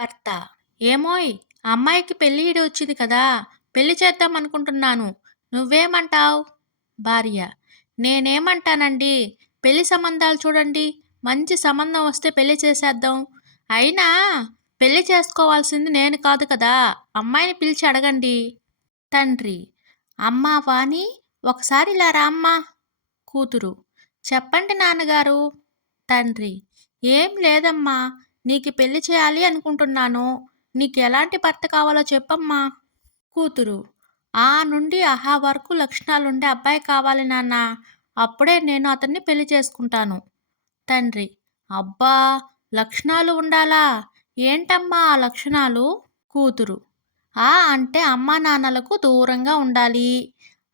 భర్త: ఏమోయ్! అమ్మాయికి పెళ్లి ఈడు వచ్చింది కదా! పెళ్లి చేద్దాం అనుకుంటున్నాను. నువ్వేమంటావ్? భార్య: నేనేమంటానండి? పెళ్లి సంబంధాలు చూడండి. మంచి సంబంధం వస్తే పెళ్లి చేసేద్దాం. అయినా పెళ్లి చేసుకోవాల్సింది నేను కాదు కదా! అమ్మాయిని పిలిచి అడగండి. తండ్రి: అమ్మా వాణి, ఒకసారి ఇలా రామ్మా. కూతురు: చెప్పండి నాన్నగారు. తండ్రి: ఏం లేదమ్మా, నీకు పెళ్లి చేయాలి అనుకుంటున్నాను. నీకు ఎలాంటి భర్త కావాలో చెప్పమ్మా. కూతురు: ఆ నుండి అహా వరకు లక్షణాలుండే అబ్బాయి కావాలి నాన్న. అప్పుడే నేను అతన్ని పెళ్లి చేసుకుంటాను. తండ్రి: అబ్బా, లక్షణాలు ఉండాలా? ఏంటమ్మా ఆ లక్షణాలు? కూతురు: ఆ అంటే అమ్మా నాన్నలకు దూరంగా ఉండాలి.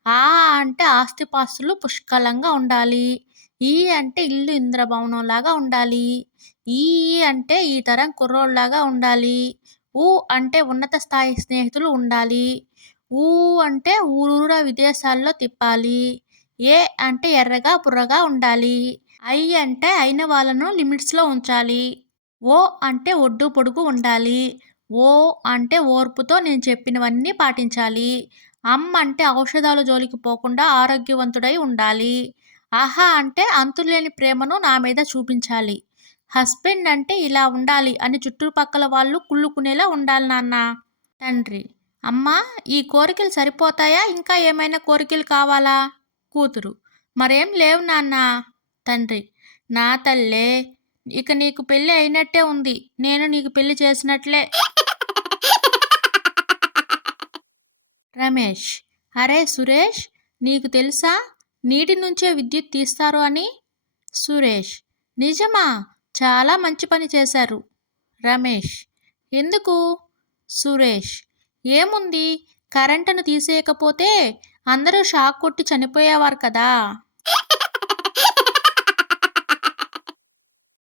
ఆ అంటే ఆస్తిపాస్తులు పుష్కలంగా ఉండాలి. ఈ అంటే ఇల్లు ఇంద్రభవనంలాగా ఉండాలి. ఈ అంటే ఈ తరం కుర్రోళ్ళలాగా ఉండాలి. అంటే ఉన్నత స్థాయి స్నేహితులు ఉండాలి. ఊ అంటే ఊరూరా విదేశాల్లో తిప్పాలి. అంటే ఎర్రగా బుర్రగా ఉండాలి. అంటే అయిన వాళ్ళను లిమిట్స్లో ఉంచాలి. అంటే ఒడ్డు పొడుగు ఉండాలి. ఓ అంటే ఓర్పుతో నేను చెప్పినవన్నీ పాటించాలి. అంటే ఔషధాల జోలికి పోకుండా ఆరోగ్యవంతుడై ఉండాలి. అంటే అంతులేని ప్రేమను నా మీద చూపించాలి. హస్బెండ్ అంటే ఇలా ఉండాలి అని చుట్టుపక్కల వాళ్ళు కుళ్ళుకునేలా ఉండాలి నాన్న. తండ్రి: అమ్మా, ఈ కోరికలు సరిపోతాయా? ఇంకా ఏమైనా కోరికలు కావాలా? కూతురు: మరేం లేవు నాన్న. తండ్రి: నా తల్లే, ఇక నీకు పెళ్ళి అయినట్టే ఉంది. నేను నీకు పెళ్లి చేసినట్లే. రమేష్: అరే సురేష్, నీకు తెలుసా నీటి నుంచే విద్యుత్ తీస్తారు అని? సురేష్: నిజమా? చాలా మంచి పని చేశారు. రమేష్: ఎందుకు? సురేష్: ఏముంది, కరెంటును తీసేయకపోతే అందరూ షాక్ కొట్టి చనిపోయేవారు కదా!